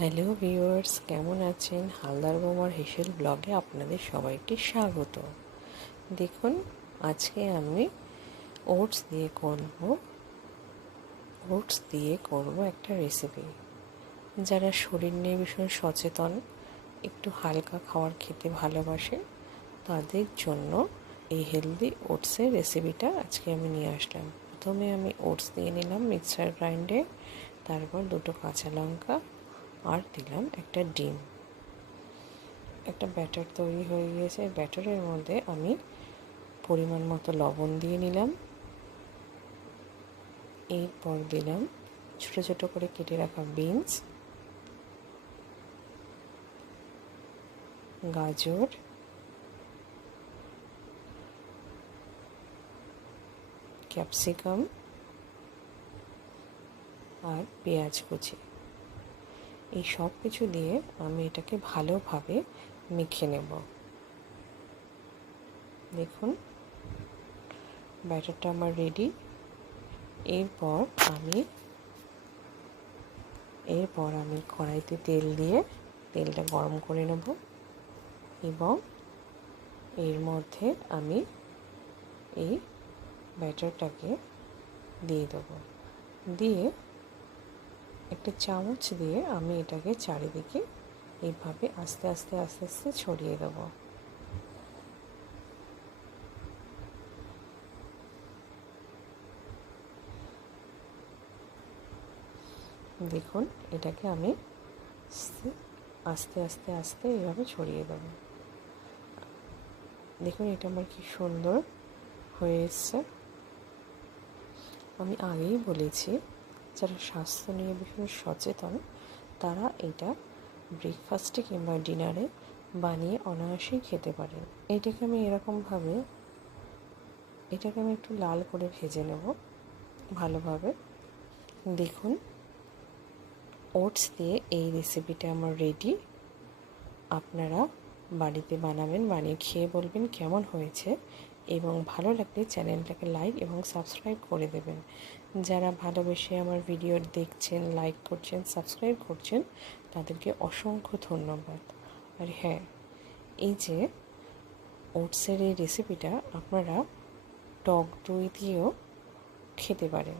Hello viewers, কেমন আছেন? হালদার বৌমার হেসেল ব্লগে আপনাদের সবাইকে স্বাগত। দেখুন, আজকে আমি ওটস দিয়ে করব একটা রেসিপি। যারা শরীর নিয়ে ভীষণ সচেতন, একটু হালকা খাবার খেতে ভালোবাসে, তাদের জন্য এই হেলদি ওটসের রেসিপিটা আজকে আমি নিয়ে আসলাম। প্রথমে আমি ওটস দিয়ে নিলাম মিক্সার গ্রাইন্ডে, তারপর 2টো কাঁচা লঙ্কা আর দিলাম একটা ডিম। একটা ব্যাটার তৈরি হয়ে গিয়েছে। ব্যাটারের মধ্যে আমি পরিমাণ মতো লবণ দিয়ে নিলাম। এরপর দিলাম ছোটো ছোটো করে কেটে রাখা বিনস, গাজর, ক্যাপসিকাম আর পেঁয়াজ কুচি। এই সব কিছু দিয়ে আমি এটাকে ভালোভাবে মেখে নেব। দেখুন, ব্যাটারটা আমার রেডি। এরপর আমি কড়াইতে তেল দিয়ে তেলটা গরম করে নেব এবং এর মধ্যে আমি এই ব্যাটারটাকে দিয়ে দেবো। দিয়ে একটা চামচ দিয়ে আমি এটাকে চারিদিকে এইভাবে আস্তে আস্তে আস্তে আস্তে ছড়িয়ে দেবো। দেখুন, এটাকে আমি আস্তে আস্তে আস্তে এইভাবে ছড়িয়ে দেবো। দেখুন, এটা আমার কি সুন্দর হয়ে এসছে। আমি আগেই বলেছি, যারা স্বাস্থ্য নিয়ে ভীষণ সচেতন তারা এটা ব্রেকফাস্টে কিংবা ডিনারে বানিয়ে অনায়াসেই খেতে পারেন। এটাকে আমি একটু লাল করে ভেজে নেব ভালোভাবে। দেখুন, ওটস দিয়ে এই রেসিপিটা আমার রেডি। আপনারা বাড়িতে বানাবেন, বানিয়ে খেয়ে বলবেন কেমন হয়েছে, এবং ভালো লাগলে চ্যানেলটাকে লাইক এবং সাবস্ক্রাইব করে দেবেন। যারা ভালোবেসে আমার ভিডিও দেখছেন, লাইক করছেন, সাবস্ক্রাইব করছেন, তাদেরকে অসংখ্য ধন্যবাদ। আর হ্যাঁ, এই যে ওটসের এই রেসিপিটা আপনারা টক দই দিয়েও খেতে পারেন।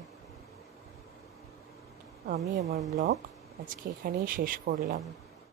আমি আমার ব্লগ আজকে এখানেই শেষ করলাম।